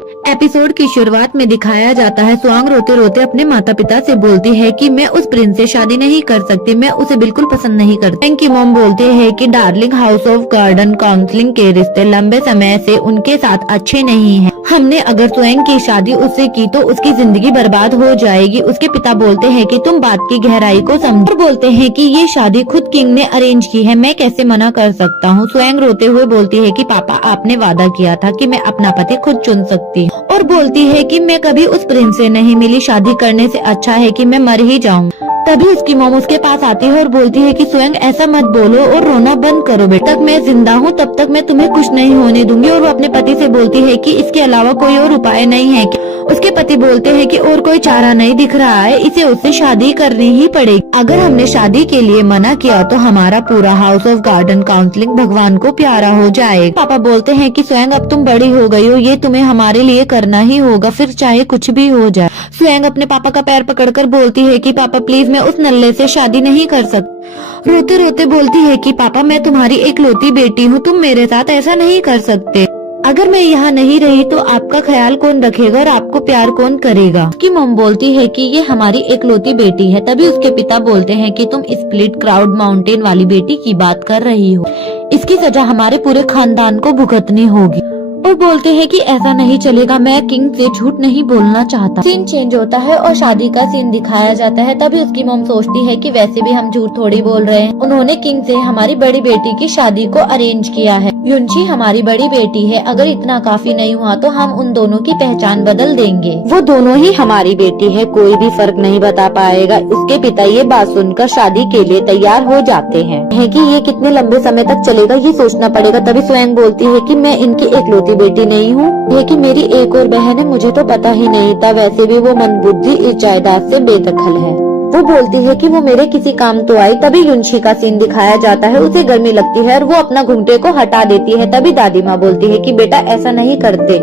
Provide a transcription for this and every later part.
Episode की शुरुआत में दिखाया जाता है स्वांग रोते रोते अपने माता पिता से बोलती है कि मैं उस प्रिंस से शादी नहीं कर सकती, मैं उसे बिल्कुल पसंद नहीं करती। स्वयं की मॉम बोलती है कि darling, house of garden counselling के रिश्ते लंबे समय से उनके साथ अच्छे नहीं हैं। हमने अगर स्वयं की शादी उससे की तो उसकी जिंदगी बर्बाद हो जाएगी। उसके पिता बोलते हैं कि तुम बात की गहराई को समझो और बोलते हैं कि ये शादी खुद किंग ने अरेंज की है, मैं कैसे मना कर सकता हूँ। स्वयं रोते हुए बोलती है कि पापा, आपने वादा किया था कि मैं अपना पति खुद चुन सकती हूँ, और बोलती है कि मैं कभी उस प्रिंस से नहीं मिली, शादी करने से अच्छा है कि मैं मर ही जाऊँ। तभी उसकी मॉम उसके पास आती है और बोलती है कि स्वयं ऐसा मत बोलो और रोना बंद करो बेटा, तक मैं जिंदा हूँ तब तक मैं तुम्हें कुछ नहीं होने दूंगी। और वो अपने पति से बोलती है कि इसके अलावा कोई और उपाय नहीं है क्या? उसके पति बोलते हैं कि और कोई चारा नहीं दिख रहा है, इसे उससे शादी करनी ही पड़ेगी। अगर हमने शादी के लिए मना किया तो हमारा पूरा हाउस ऑफ गार्डन काउंसलिंग भगवान को प्यारा हो जाएगा। पापा बोलते हैं कि स्वयं अब तुम बड़ी हो गई हो, ये तुम्हें हमारे लिए करना ही होगा, फिर चाहे कुछ भी हो जाए। स्वयं अपने पापा का पैर पकड़कर बोलती है कि पापा प्लीज, मैं उस नल्ले से शादी नहीं कर सकती। रोते रोते बोलती है कि पापा, मैं तुम्हारी एकलौती बेटी हूँ, तुम मेरे साथ ऐसा नहीं कर सकते। अगर मैं यहाँ नहीं रही तो आपका ख्याल कौन रखेगा और आपको प्यार कौन करेगा? उसकी मॉम बोलती है कि ये हमारी एकलौती बेटी है। तभी उसके पिता बोलते हैं कि तुम स्प्लिट क्राउड माउंटेन वाली बेटी की बात कर रही हो, इसकी सजा हमारे पूरे खानदान को भुगतनी होगी। और बोलते हैं कि ऐसा नहीं चलेगा, मैं किंग से झूठ नहीं बोलना चाहता। सीन चेंज होता है और शादी का सीन दिखाया जाता है। तभी उसकी मॉम सोचती है कि वैसे भी हम झूठ थोड़ी बोल रहे हैं, उन्होंने किंग से हमारी बड़ी बेटी की शादी को अरेंज किया है। युनशी हमारी बड़ी बेटी है, अगर इतना काफी नहीं हुआ तो हम उन दोनों की पहचान बदल देंगे। वो दोनों ही हमारी बेटी है, कोई भी फर्क नहीं बता पाएगा। उसके पिता ये बात सुनकर शादी के लिए तैयार हो जाते हैं कि ये कितने लंबे समय तक चलेगा ये सोचना पड़ेगा। तभी स्वयं बोलती है कि मैं इनकी एकलौती बेटी नहीं हूँ, ये कि मेरी एक और बहन है, मुझे तो पता ही नहीं था। वैसे भी वो मंदबुद्धि इस जायदाद से बेदखल है। वो बोलती है कि वो मेरे किसी काम तो आई। तभी युनशी का सीन दिखाया जाता है, उसे गर्मी लगती है और वो अपना घुंघटे को हटा देती है। तभी दादी माँ बोलती है कि बेटा ऐसा नहीं करते,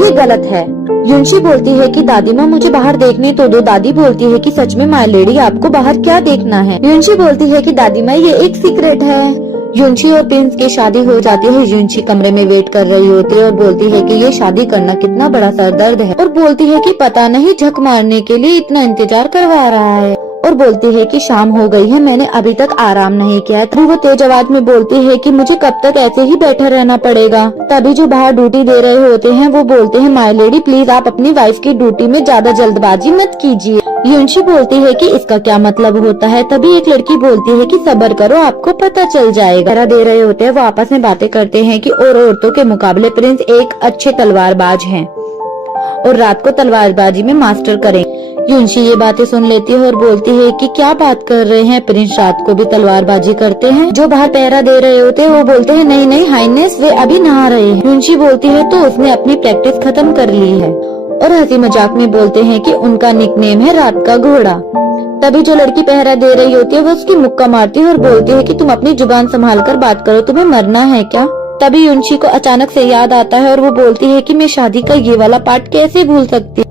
ये गलत है। युनशी बोलती है कि दादी माँ मुझे बाहर देखने तो दो। दादी बोलती है कि सच में माय लेडी, आपको बाहर क्या देखना है? युनशी बोलती है कि दादी माँ ये एक सीक्रेट है। युनशी और प्रिंस की शादी हो जाती है। युनशी कमरे में वेट कर रही होती है और बोलती है कि ये शादी करना कितना बड़ा सरदर्द है, और बोलती है कि पता नहीं झक मारने के लिए इतना इंतजार करवा रहा है। और बोलती है कि शाम हो गई है, मैंने अभी तक आराम नहीं किया है। तभी वो तेज आवाज में बोलती है कि मुझे कब तक ऐसे ही बैठा रहना पड़ेगा। तभी जो बाहर ड्यूटी दे रहे होते हैं वो बोलते हैं, माय लेडी प्लीज आप अपनी वाइफ की ड्यूटी में ज्यादा जल्दबाजी मत कीजिए। युनशी बोलती है कि इसका क्या मतलब होता है? तभी एक लड़की बोलती है कि सब्र करो, आपको पता चल जाएगा। दे रहे होते हैं, वो आपस में बातें करते हैं कि और औरतों के मुकाबले प्रिंस एक अच्छे तलवारबाज हैं और रात को तलवारबाजी में मास्टर करें। युनशी ये बातें सुन लेती है और बोलती है कि क्या बात कर रहे हैं, प्रिंस रात को भी तलवारबाजी करते हैं? जो बाहर पहरा दे रहे होते हैं वो बोलते हैं नहीं नहीं हाइनेस, वे अभी नहा रहे हैं। युनशी बोलती है तो उसने अपनी प्रैक्टिस खत्म कर ली है, और हंसी मजाक में बोलते हैं कि उनका निकनेम है रात का घोड़ा। तभी जो लड़की पहरा दे रही होती है वो उसकी मुक्का मारती है और बोलती है कि तुम अपनी जुबान संभाल कर बात करो, तुम्हें मरना है क्या? तभी युनशी को अचानक से याद आता है और वो बोलती है कि मैं शादी का ये वाला पार्ट कैसे भूल सकती,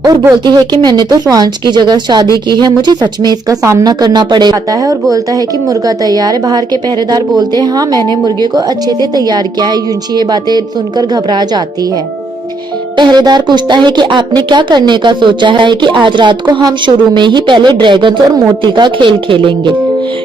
और बोलती है कि मैंने तो स्वांश की जगह शादी की है, मुझे सच में इसका सामना करना पड़ेगा। आता है और बोलता है कि मुर्गा तैयार है। बाहर के पहरेदार बोलते हैं हाँ मैंने मुर्गे को अच्छे से तैयार किया है। युनशी ये बातें सुनकर घबरा जाती है। पहरेदार पूछता है कि आपने क्या करने का सोचा है? कि आज रात को हम शुरू में ही पहले ड्रैगन्स और मोती का खेल खेलेंगे।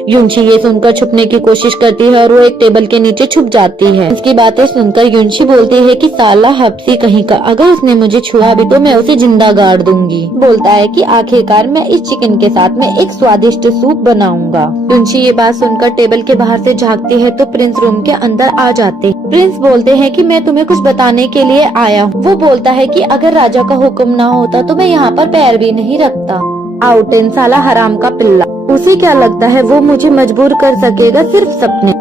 युनशी ये सुनकर छुपने की कोशिश करती है और वो एक टेबल के नीचे छुप जाती है। उसकी बातें सुनकर युनशी बोलती है कि साला हब्सी कहीं का, अगर उसने मुझे छुआ भी तो मैं उसे जिंदा गाड़ दूंगी। बोलता है कि आखिरकार मैं इस चिकन के साथ में एक स्वादिष्ट सूप बनाऊंगा। युनशी ये बात सुनकर टेबल के बाहर से झांकती है तो प्रिंस रूम के अंदर आ जाते। प्रिंस बोलते हैं कि मैं तुम्हें कुछ बताने के लिए आया हूँ। वो बोलता है कि अगर राजा का हुक्म ना होता तो मैं यहाँ पर पैर भी नहीं रखता। आउटेन साला हराम का पिल्ला, उसे क्या लगता है वो मुझे मजबूर कर सकेगा सिर्फ सपने?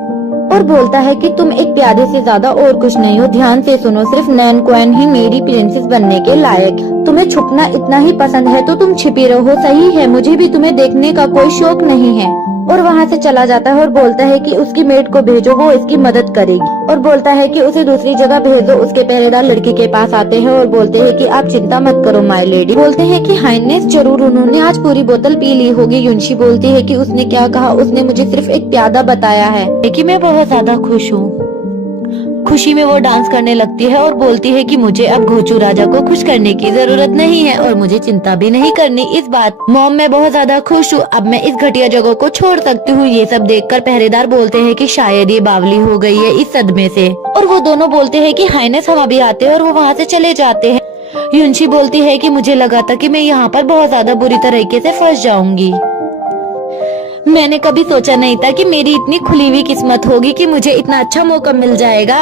और बोलता है कि तुम एक प्यादे से ज्यादा और कुछ नहीं हो, ध्यान से सुनो, सिर्फ नैन क्वीन ही मेरी प्रिंसेस बनने के लायक। तुम्हें छुपना इतना ही पसंद है तो तुम छिपी रहो, सही है, मुझे भी तुम्हें देखने का कोई शौक नहीं है। और वहाँ से चला जाता है और बोलता है कि उसकी मेड को भेजो, वो इसकी मदद करेगी। और बोलता है कि उसे दूसरी जगह भेजो। उसके पहरेदार लड़की के पास आते हैं और बोलते हैं कि आप चिंता मत करो माय लेडी। बोलते हैं कि हाइनेस जरूर उन्होंने आज पूरी बोतल पी ली होगी। युनशी बोलती है कि उसने क्या कहा? उसने मुझे सिर्फ एक प्यादा बताया है कि मैं बहुत ज्यादा खुश हूँ। खुशी में वो डांस करने लगती है और बोलती है कि मुझे अब घोचू राजा को खुश करने की जरूरत नहीं है और मुझे चिंता भी नहीं करनी। इस बात मॉम मैं बहुत ज्यादा खुश हूँ, अब मैं इस घटिया जगह को छोड़ सकती हूँ। ये सब देखकर पहरेदार बोलते हैं कि शायद ये बावली हो गई है इस सदमे से, और वो दोनों बोलते हैं कि हाइनेस हम अभी आते हैं, और वो वहाँ से चले जाते हैं। युनशी बोलती है कि मुझे लगा था कि मैं यहाँ पर बहुत ज्यादा बुरी तरीके से फंस जाऊंगी। मैंने कभी सोचा नहीं था कि मेरी इतनी खुली हुई किस्मत होगी कि मुझे इतना अच्छा मौका मिल जाएगा।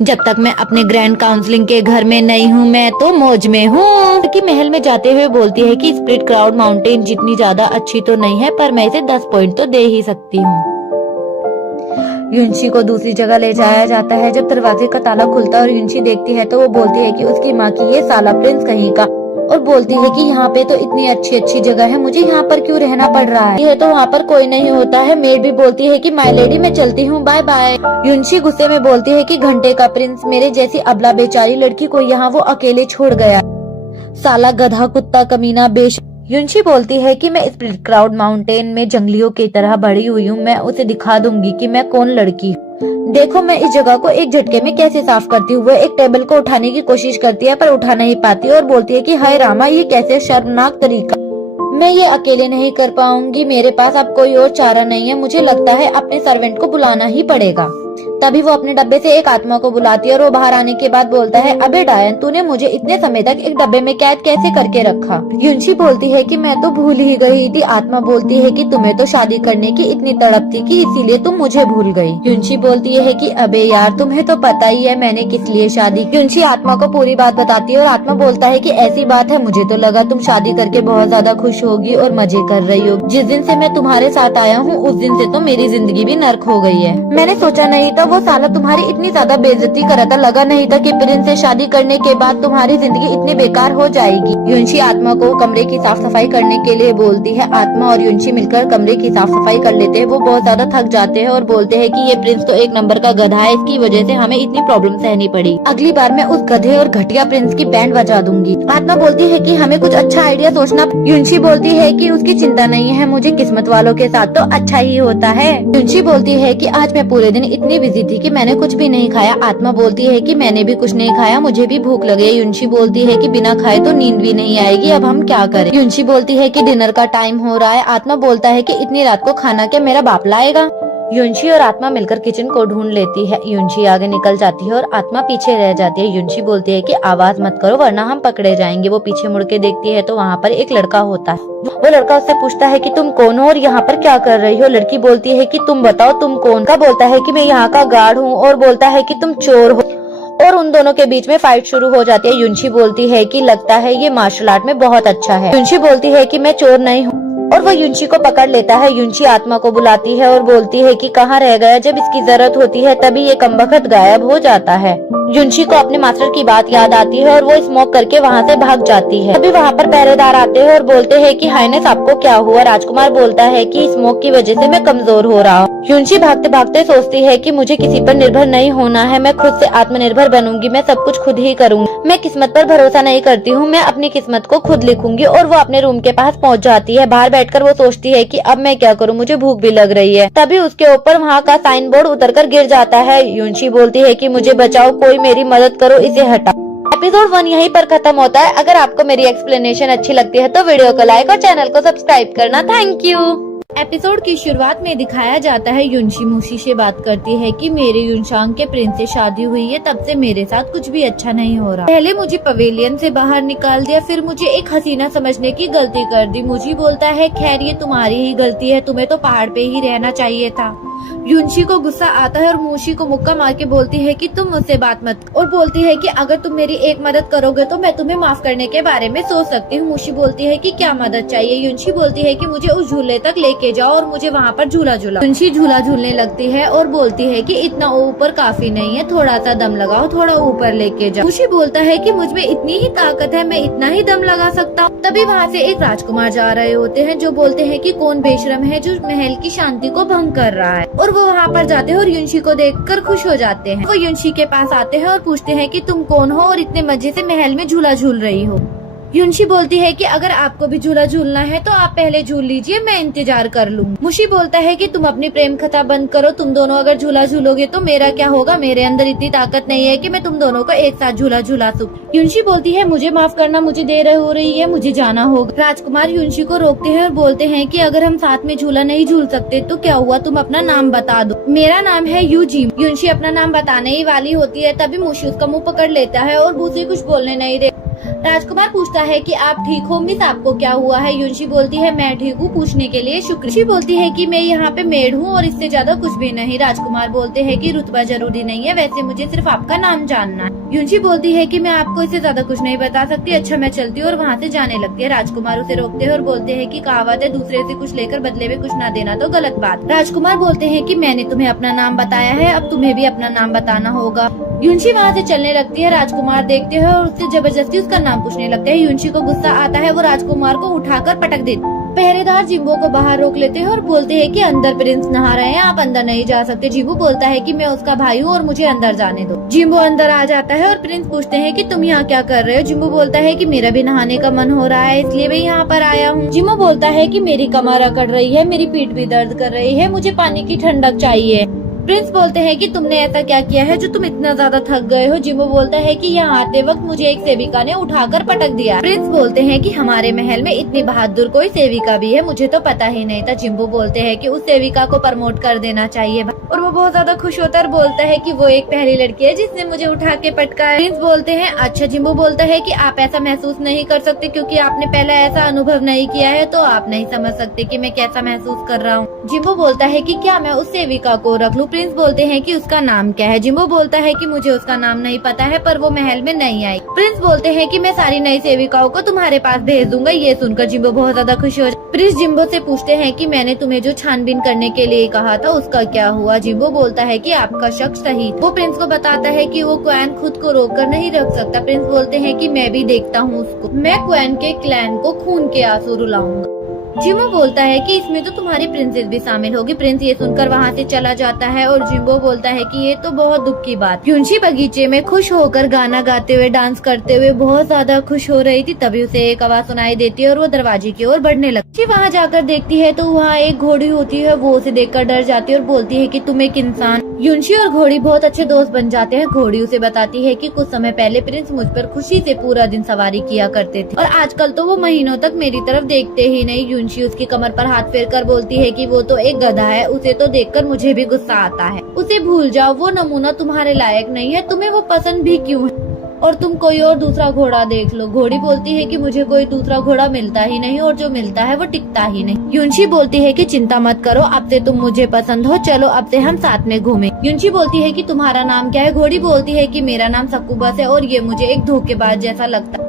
जब तक मैं अपने ग्रैंड काउंसलिंग के घर में नहीं हूँ मैं तो मौज में हूँ। कि महल में जाते हुए बोलती है कि स्प्लिट क्लाउड माउंटेन जितनी ज्यादा अच्छी तो नहीं है, पर मैं इसे 10 पॉइंट तो दे ही सकती हूँ। युनशी को दूसरी जगह ले जाया जाता है। जब दरवाजे का ताला खुलता है और युनशी देखती है तो वो बोलती है कि उसकी माँ की ये साला प्रिंस कहीं का, और बोलती है कि यहाँ पे तो इतनी अच्छी अच्छी जगह है, मुझे यहाँ पर क्यों रहना पड़ रहा है, ये तो वहाँ पर कोई नहीं होता है। मेड भी बोलती है कि माय लेडी मैं चलती हूँ, बाय बाय। युनशी गुस्से में बोलती है कि घंटे का प्रिंस मेरे जैसी अबला बेचारी लड़की को यहाँ वो अकेले छोड़ गया, साला गधा कुत्ता कमीना बेश। युनशी बोलती है कि मैं स्प्लिट क्लाउड माउंटेन में जंगलियों की तरह बड़ी हुई हूँ, मैं उसे दिखा दूंगी कि मैं कौन लड़की हूँ। देखो मैं इस जगह को एक झटके में कैसे साफ करती हूँ। वो एक टेबल को उठाने की कोशिश करती है पर उठा नहीं पाती और बोलती है कि हाय रामा ये कैसे शर्मनाक तरीका, मैं ये अकेले नहीं कर पाऊंगी, मेरे पास अब कोई और चारा नहीं है, मुझे लगता है अपने सर्वेंट को बुलाना ही पड़ेगा। तभी वो अपने डब्बे से एक आत्मा को बुलाती है और वो बाहर आने के बाद बोलता है, अबे डायन तूने मुझे इतने समय तक एक डब्बे में कैद कैसे करके रखा। युनशी बोलती है कि मैं तो भूल ही गई थी। आत्मा बोलती है कि तुम्हें तो शादी करने की इतनी तड़प थी कि इसीलिए तुम मुझे भूल गई। युनशी बोलती है कि अबे यार तुम्हें तो पता ही है मैंने किस लिए शादी की। युनशी आत्मा को पूरी बात बताती है और आत्मा बोलता है कि ऐसी बात है, मुझे तो लगा तुम शादी करके बहुत ज्यादा खुश होगी और मजे कर रही हो। जिस दिन से मैं तुम्हारे साथ आया हूँ उस दिन से तो मेरी जिंदगी भी नर्क हो गई है। मैंने सोचा नहीं था वो साला तुम्हारी इतनी ज्यादा बेइज्जती करा था, लगा नहीं था कि प्रिंस से शादी करने के बाद तुम्हारी जिंदगी इतनी बेकार हो जाएगी। युनशी आत्मा को कमरे की साफ सफाई करने के लिए बोलती है। आत्मा और युनशी मिलकर कमरे की साफ सफाई कर लेते हैं। वो बहुत ज्यादा थक जाते हैं और बोलते हैं कि ये प्रिंस तो एक नंबर का गधा है, इसकी वजह से हमें इतनी प्रॉब्लम सहनी पड़ी। अगली बार मैं उस गधे और घटिया प्रिंस की बैंड बजा दूंगी। आत्मा बोलती है कि हमें कुछ अच्छा आइडिया सोचना। युनशी बोलती है कि उसकी चिंता नहीं है, मुझे किस्मत वालों के साथ तो अच्छा ही होता है। युनशी बोलती है कि आज मैं पूरे दिन इतनी बिजी थी कि मैंने कुछ भी नहीं खाया। आत्मा बोलती है कि मैंने भी कुछ नहीं खाया, मुझे भी भूख लगी है। युनशी बोलती है कि बिना खाए तो नींद भी नहीं आएगी, अब हम क्या करें। युनशी बोलती है कि डिनर का टाइम हो रहा है। आत्मा बोलता है कि इतनी रात को खाना क्या मेरा बाप लाएगा। युनशी और आत्मा मिलकर किचन को ढूंढ लेती है। युनशी आगे निकल जाती है और आत्मा पीछे रह जाती है। युनशी बोलती है कि आवाज मत करो वरना हम पकड़े जाएंगे। वो पीछे मुड़ के देखती है तो वहाँ पर एक लड़का होता है। वो लड़का उससे पूछता है कि तुम कौन हो और यहाँ पर क्या कर रही हो। लड़की बोलती है कि तुम बताओ तुम कौन। का बोलता है कि मैं यहाँ का गार्ड हूँ और बोलता है कि तुम चोर हो, और उन दोनों के बीच में फाइट शुरू हो जाती है। युनशी बोलती है कि लगता है ये मार्शल आर्ट में बहुत अच्छा है। युनशी बोलती है कि मैं चोर नहीं हूँ और वो युनशी को पकड़ लेता है। युनशी आत्मा को बुलाती है और बोलती है कि कहाँ रह गया, जब इसकी जरूरत होती है तभी ये कमबख्त गायब हो जाता है। युनशी को अपने मास्टर की बात याद आती है और वो स्मोक करके वहाँ से भाग जाती है। तभी वहाँ पर पहरेदार आते हैं और बोलते हैं कि हाइनेस आपको क्या हुआ। राजकुमार बोलता है कि स्मोक की वजह से मैं कमजोर हो रहा हूँ। युनशी भागते भागते सोचती है कि मुझे किसी पर निर्भर नहीं होना है, मैं खुद से आत्मनिर्भर बनूंगी, मैं सब कुछ खुद ही करूंगी। मैं किस्मत पर भरोसा नहीं करती हूँ, मैं अपनी किस्मत को खुद लिखूंगी। और वो अपने रूम के पास पहुँच जाती है। बाहर बैठकर वो सोचती है कि अब मैं क्या करूँ, मुझे भूख भी लग रही है। तभी उसके ऊपर वहाँ का साइन बोर्ड उतरकर गिर जाता है। युनशी बोलती है कि मुझे बचाओ, कोई मेरी मदद करो, इसे हटाओ। एपिसोड 1 यहीं पर खत्म होता है। अगर आपको मेरी एक्सप्लेनेशन अच्छी लगती है तो वीडियो को लाइक और चैनल को सब्सक्राइब करना। Thank you. एपिसोड की शुरुआत में दिखाया जाता है युनशी मूशी से बात करती है कि मेरे युनशांग के प्रिंस से शादी हुई है, तब से मेरे साथ कुछ भी अच्छा नहीं हो रहा। पहले मुझे पवेलियन से बाहर निकाल दिया, फिर मुझे एक हसीना समझने की गलती कर दी। मुझे बोलता है खैर ये तुम्हारी ही गलती है, तुम्हें तो पहाड़ पे ही रहना चाहिए था। युनशी को गुस्सा आता है और मूशी को मुक्का मार के बोलती है कि तुम मुझसे बात मत, और बोलती है कि अगर तुम मेरी एक मदद करोगे तो मैं तुम्हें माफ करने के बारे में सोच सकती हूँ। मूशी बोलती है कि क्या मदद चाहिए। युनशी बोलती है कि मुझे उस झूले तक लेके जाओ और मुझे वहाँ पर झूला झूला। युनशी झूला झूलने लगती है और बोलती है कि इतना ऊपर काफी नहीं है, थोड़ा सा दम लगाओ, थोड़ा ऊपर लेके जाओ। मूशी बोलता है कि मुझ में इतनी ही ताकत है, मैं इतना ही दम लगा सकता हूँ। तभी वहाँ से एक राजकुमार जा रहे होते हैं जो बोलते हैं कि कौन बेशरम है जो महल की शांति को भंग कर रहा है, और वो वहाँ पर जाते हैं और युनशी को देखकर खुश हो जाते हैं। वो युनशी के पास आते हैं और पूछते हैं कि तुम कौन हो और इतने मजे से महल में झूला झूल रही हो। युनशी बोलती है कि अगर आपको भी झूला झूलना है तो आप पहले झूल लीजिए, मैं इंतजार कर लूँ। मुशी बोलता है कि तुम अपनी प्रेम कथा बंद करो, तुम दोनों अगर झूला झूलोगे तो मेरा क्या होगा, मेरे अंदर इतनी ताकत नहीं है कि मैं तुम दोनों को एक साथ झूला झूला सकूं। युनशी बोलती है मुझे माफ करना, मुझे देर हो रही है, मुझे जाना होगा। राजकुमार युनशी को रोकते हैं और बोलते हैं कि अगर हम साथ में झूला नहीं झूल सकते तो क्या हुआ, तुम अपना नाम बता दो। मेरा नाम है यूजी। युनशी अपना नाम बताने ही वाली होती है, तभी मुशी उसका मुँह पकड़ लेता है और उसे कुछ बोलने नहीं दे। राजकुमार पूछता है कि आप ठीक हो मिस, आपको क्या हुआ है। युनशी बोलती है मैं ठीक हूँ, पूछने के लिए शुक्रिया। युनशी बोलती है कि मैं यहाँ पे मेड हूँ और इससे ज्यादा कुछ भी नहीं। राजकुमार बोलते हैं कि रुतबा जरूरी नहीं है, वैसे मुझे सिर्फ आपका नाम जानना है। युनशी बोलती है कि मैं आपको इससे ज्यादा कुछ नहीं बता सकती, अच्छा मैं चलती हूँ और वहाँ से जाने लगती है। राजकुमार उसे रोकते हैं और बोलते हैं कि कहावत है दूसरे से कुछ लेकर बदले में कुछ न देना तो गलत बात। राजकुमार बोलते हैं कि मैंने तुम्हें अपना नाम बताया है, अब तुम्हें भी अपना नाम बताना होगा। युनशी वहाँ से चलने लगती है। राजकुमार देखते हैं और उससे जबरदस्ती उसका नाम पूछने लगते हैं। युनशी को गुस्सा आता है, वो राजकुमार को उठाकर पटक देती। पहरेदार जिम्बो को बाहर रोक लेते हैं और बोलते हैं कि अंदर प्रिंस नहा रहे हैं, आप अंदर नहीं जा सकते। जिम्बो बोलता है कि मैं उसका भाई हूँ और मुझे अंदर जाने दो। जिम्बो अंदर आ जाता है और प्रिंस पूछते हैं कि तुम यहाँ क्या कर रहे हो। जिम्बो बोलता है कि मेरा भी नहाने का मन हो रहा है, इसलिए मैं यहाँ पर आया हूँ। जिम्बो बोलता है कि मेरी कमर अकड़ रही है, मेरी पीठ भी दर्द कर रही है, मुझे पानी की ठंडक चाहिए। प्रिंस बोलते हैं कि तुमने ऐसा क्या किया है जो तुम इतना ज्यादा थक गए हो। जिम्बो बोलता है कि यहाँ आते वक्त मुझे एक सेविका ने उठाकर पटक दिया। प्रिंस बोलते हैं कि हमारे महल में इतनी बहादुर कोई सेविका भी है, मुझे तो पता ही नहीं था। जिम्बो बोलते हैं कि उस सेविका को प्रमोट कर देना चाहिए और वो बहुत ज्यादा खुश होता है और बोलता है कि वो एक पहली लड़की है जिसने मुझे उठा के पटका है। प्रिंस बोलते हैं अच्छा। जिम्बो बोलता है कि आप ऐसा महसूस नहीं कर सकते क्योंकि आपने पहले ऐसा अनुभव नहीं किया है, तो आप नहीं समझ सकते कि मैं कैसा महसूस कर रहा हूँ। जिम्बो बोलता है कि क्या मैं उस सेविका को रख लूं। प्रिंस बोलते हैं कि उसका नाम क्या है। जिम्बो बोलता है कि मुझे उसका नाम नहीं पता है, पर वो महल में नहीं आई। प्रिंस बोलते हैं कि मैं सारी नई सेविकाओं को तुम्हारे पास भेज दूंगा। ये सुनकर जिम्बो बहुत ज्यादा खुश हो। प्रिंस जिम्बो से पूछते हैं कि मैंने तुम्हें जो छानबीन करने के लिए कहा था उसका क्या हुआ। जिम्बो बोलता है कि आपका शक सही। वो प्रिंस को बताता है कि वो क्वैन खुद को रोककर नहीं रख सकता। प्रिंस बोलते हैं कि मैं भी देखता हूँ उसको, मैं क्वैन के क्लैन को खून के आंसू रुलाऊंगा। जिम्बो बोलता है कि इसमें तो तुम्हारी प्रिंसेस भी शामिल होगी। प्रिंस ये सुनकर वहाँ से चला जाता है और जिम्बो बोलता है कि ये तो बहुत दुख की बात। युनशी बगीचे में खुश होकर गाना गाते हुए डांस करते हुए बहुत ज्यादा खुश हो रही थी, तभी उसे एक आवाज सुनाई देती है और वो दरवाजे की ओर बढ़ने लगती है। वहाँ जाकर देखती है तो वहाँ एक घोड़ी होती है, वो उसे देखकर डर जाती है और बोलती है कि तुम एक इंसान। युनशी और घोड़ी बहुत अच्छे दोस्त बन जाते हैं। घोड़ी उसे बताती है कि कुछ समय पहले प्रिंस मुझ पर खुशी से पूरा दिन सवारी किया करते थे और आजकल तो वो महीनों तक मेरी तरफ देखते ही नहीं। युनशी उसकी कमर पर हाथ फेरकर बोलती है कि वो तो एक गधा है, उसे तो देखकर मुझे भी गुस्सा आता है। उसे भूल जाओ, वो नमूना तुम्हारे लायक नहीं है, तुम्हें वो पसंद भी क्यों है, और तुम कोई और दूसरा घोड़ा देख लो। घोड़ी बोलती है कि मुझे कोई दूसरा घोड़ा मिलता ही नहीं और जो मिलता है वो टिकता ही नहीं। युनशी बोलती है कि चिंता मत करो, अब से तुम मुझे पसंद हो, चलो अब से हम साथ में घूमें। युनशी बोलती है कि तुम्हारा नाम क्या है। घोड़ी बोलती है कि मेरा नाम सक्कुबस है और ये मुझे एक धोखेबाज जैसा लगता है,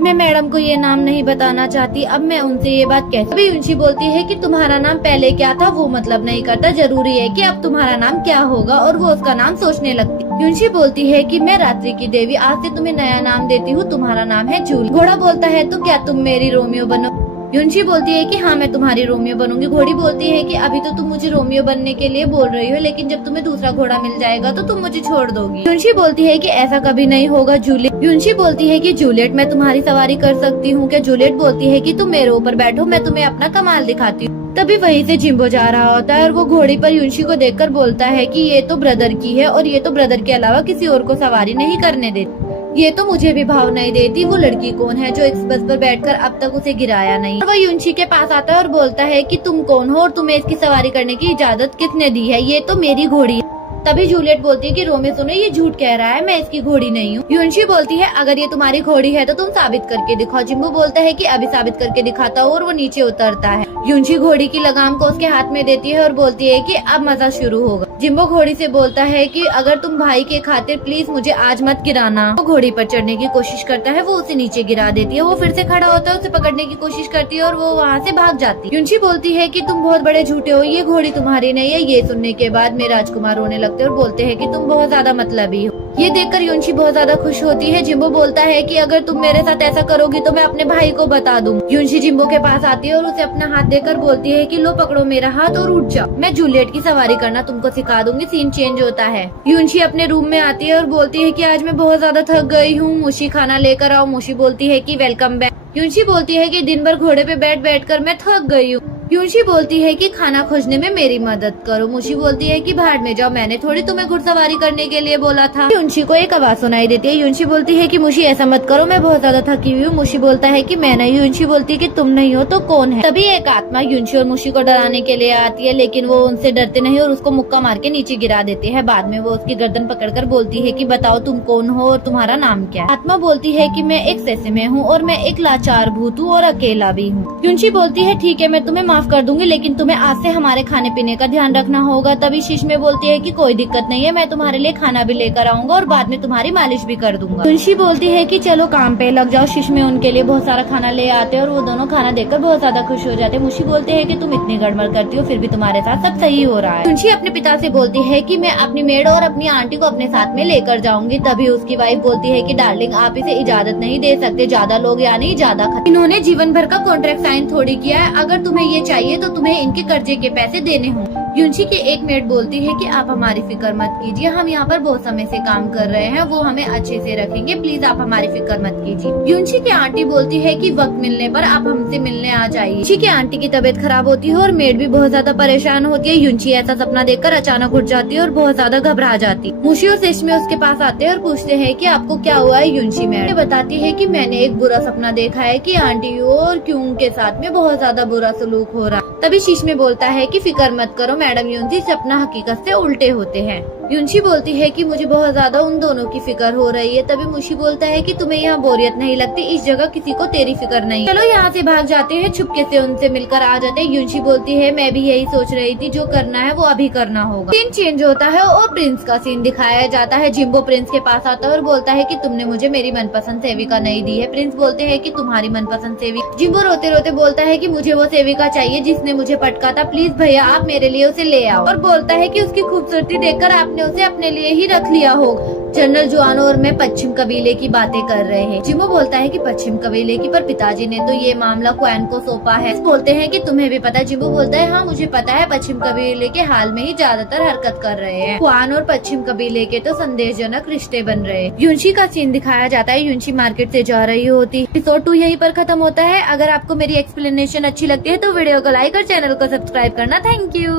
मैं मैडम को ये नाम नहीं बताना चाहती, अब मैं उनसे ये बात कैसे। अभी युनशी बोलती है कि तुम्हारा नाम पहले क्या था वो मतलब नहीं करता, जरूरी है कि अब तुम्हारा नाम क्या होगा, और वो उसका नाम सोचने लगती। युनशी बोलती है कि मैं रात्रि की देवी, आज से तुम्हें नया नाम देती हूँ, तुम्हारा नाम है जूली। घोड़ा बोलता है तो क्या तुम मेरी रोमियो बनो। युनशी बोलती है कि हाँ मैं तुम्हारी रोमियो बनूंगी। घोड़ी बोलती है कि अभी तो तुम मुझे रोमियो बनने के लिए बोल रही हो, लेकिन जब तुम्हें दूसरा घोड़ा मिल जाएगा तो तुम मुझे छोड़ दोगी। युनशी बोलती है कि ऐसा कभी नहीं होगा जूलियट। युनशी बोलती है कि जूलियट मैं तुम्हारी सवारी कर सकती हूँ क्या। जूलियट बोलती है कि तुम मेरे ऊपर बैठो, मैं तुम्हें अपना कमाल दिखाती हूँ। तभी वहीं से जिम्बो जा रहा होता है और वो घोड़ी पर युनशी को देखकर बोलता है कि ये तो ब्रदर की है और ये तो ब्रदर के अलावा किसी और को सवारी नहीं करने देती, ये तो मुझे भी भाव नहीं देती। वो लड़की कौन है जो इस बस पर बैठकर अब तक उसे गिराया नहीं। और वो युनशी के पास आता है और बोलता है कि तुम कौन हो और तुम्हें इसकी सवारी करने की इजाजत किसने दी है, ये तो मेरी घोड़ी है। तभी जूलियट बोलती है कि रोमियो सुनो, ये झूठ कह रहा है, मैं इसकी घोड़ी नहीं हूँ। युनशी बोलती है अगर ये तुम्हारी घोड़ी है तो तुम साबित करके दिखाओ। जिम्बो बोलता है कि अभी साबित करके दिखाता हूँ और वो नीचे उतरता है। युनशी घोड़ी की लगाम को उसके हाथ में देती है और बोलती है कि अब मजा शुरू होगा। जिम्बो घोड़ी से बोलता है कि अगर तुम भाई के खातिर प्लीज मुझे आज मत गिराना। वो घोड़ी पर चढ़ने की कोशिश करता है, वो उसे नीचे गिरा देती है। वो फिर से खड़ा होता है, उसे पकड़ने की कोशिश करती है और वो वहाँ से भाग जाती है। युनशी बोलती है कि तुम बहुत बड़े झूठे हो, ये घोड़ी तुम्हारी नहीं है। ये सुनने के बाद मेरे राजकुमार रोने लगते हैं और बोलते हैं कि तुम बहुत ज्यादा मतलबी हो। ये देखकर युनशी बहुत ज्यादा खुश होती है। जिम्बो बोलता है कि अगर तुम मेरे साथ ऐसा करोगी तो मैं अपने भाई को बता दूँ। युनशी जिम्बो के पास आती है और उसे अपना हाथ देकर बोलती है कि लो पकड़ो मेरा हाथ और उठ जाओ, मैं जूलियट की सवारी करना तुमको सिखा दूंगी। सीन चेंज होता है। युनशी अपने रूम में आती है और बोलती है कि आज मैं बहुत ज्यादा थक गई हूँ, मुशी खाना लेकर आओ। मुशी बोलती है कि वेलकम बैक। युनशी बोलती है कि दिन भर घोड़े पे बैठ कर मैं थक गई हूँ। युनशी बोलती है कि खाना खोजने में मेरी मदद करो। मुशी बोलती है कि भाड़ में जाओ, मैंने थोड़ी तुम्हें घुड़सवारी करने के लिए बोला था। युनशी को एक आवाज सुनाई देती है। युनशी बोलती है कि मुशी ऐसा मत करो, मैं बहुत ज्यादा थकी हुई हूँ। मुशी बोलता है कि मैं नहीं। युनशी बोलती है कि तुम नहीं हो तो कौन है। तभी एक आत्मा युनशी और मुशी को डराने के लिए आती है, लेकिन वो उनसे डरते नहीं और उसको मुक्का मार के नीचे गिरा देते हैं। बाद में वो उसकी गर्दन पकड़कर बोलती है कि बताओ तुम कौन हो और तुम्हारा नाम क्या है। आत्मा बोलती है कि मैं एक सैसे में हूँ और मैं एक लाचार भूत हूँ और अकेला भी हूँ। युनशी बोलती है ठीक है, मैं तुम्हें माफ कर दूंगी, लेकिन तुम्हें आज से हमारे खाने पीने का ध्यान रखना होगा। तभी शीश में बोलती है कि कोई दिक्कत नहीं है, मैं तुम्हारे लिए खाना भी लेकर आऊंगा और बाद में तुम्हारी मालिश भी कर दूंगा। युनशी बोलती है कि चलो काम पे लग जाओ। शीश में उनके लिए बहुत सारा खाना ले आते हैं और वो दोनों खाना देखकर बहुत ज्यादा खुश हो जाते हैं। मुशी बोलते हैं कि तुम इतनी गड़बड़ करती हो फिर भी तुम्हारे साथ सब सही हो रहा है। युनशी अपने पिता से बोलती है कि मैं अपनी मेड और अपनी आंटी को अपने साथ में लेकर जाऊंगी। तभी उसकी वाइफ बोलती है कि डार्लिंग आप इसे इजाजत नहीं दे सकते, ज्यादा लोग यानी ज्यादा खर्च। इन्होंने जीवन भर का कॉन्ट्रैक्ट साइन थोड़ी किया है, अगर तुम्हें ये चाहिए तो तुम्हें इनके कर्जे के पैसे देने होंगे। युनशी की एक मेड बोलती है कि आप हमारी फिक्र मत कीजिए, हम यहाँ पर बहुत समय से काम कर रहे हैं, वो हमें अच्छे से रखेंगे, प्लीज आप हमारी फिक्र मत कीजिए। युनशी की आंटी बोलती है कि वक्त मिलने पर आप हमसे मिलने आ जाइए। युनशी की आंटी की तबीयत खराब होती है और मेड भी बहुत ज्यादा परेशान होती है। युनशी ऐसा सपना देखकर अचानक उठ जाती है और बहुत ज्यादा घबरा जाती है। मुशी और सेशमी उसके पास आते हैं और पूछते हैं कि आपको क्या हुआ है। युनशी मेड बताती है कि मैंने एक बुरा सपना देखा है कि आंटी और क्यूंग के साथ में बहुत ज्यादा बुरा सलूक हो रहा। तभी शीश में बोलता है कि फिक्र मत करो मैडम, युनशी सपना हकीकत से उल्टे होते हैं। युनशी बोलती है कि मुझे बहुत ज्यादा उन दोनों की फिक्र हो रही है। तभी मुशी बोलता है कि तुम्हें यहाँ बोरियत नहीं लगती, इस जगह किसी को तेरी फिक्र नहीं। चलो यहाँ से भाग जाते हैं, छुपके से उनसे मिलकर आ जाते हैं। युनशी बोलती है मैं भी यही सोच रही थी, जो करना है वो अभी करना होगा। सीन चेंज होता है और प्रिंस का सीन दिखाया जाता है। जिम्बो प्रिंस के पास आता है और बोलता है कि तुमने मुझे मेरी मनपसंद सेविका नहीं दी है। प्रिंस बोलते हैं कि तुम्हारी मनपसंद सेविका। जिम्बो रोते रोते बोलता है कि मुझे वो सेविका चाहिए जिसने मुझे पटका था, प्लीज भैया आप मेरे लिए उसे ले आओ। और बोलता है कि उसकी खूबसूरती देखकर आपने उसे अपने लिए ही रख लिया होगा। जनरल जुआनो और मैं पश्चिम कबीले की बातें कर रहे हैं। जिम्बो बोलता है कि पश्चिम कबीले की, पर पिताजी ने तो ये मामला क्वैन को सौंपा है। बोलते हैं कि तुम्हें भी पता है। जिम्बो बोलता है हाँ मुझे पता है, पश्चिम कबीले के हाल में ही ज्यादातर हरकत कर रहे हैं। क्वैन और पश्चिम कबीले के तो संदेशजनक रिश्ते बन रहे हैं। युनशी का सीन दिखाया जाता है। युनशी मार्केट से जा रही होती। एपिसोड 2 यहीं पर खत्म होता है। अगर आपको मेरी एक्सप्लेनेशन अच्छी लगती है तो वीडियो को लाइक और चैनल को सब्सक्राइब करना। Thank you.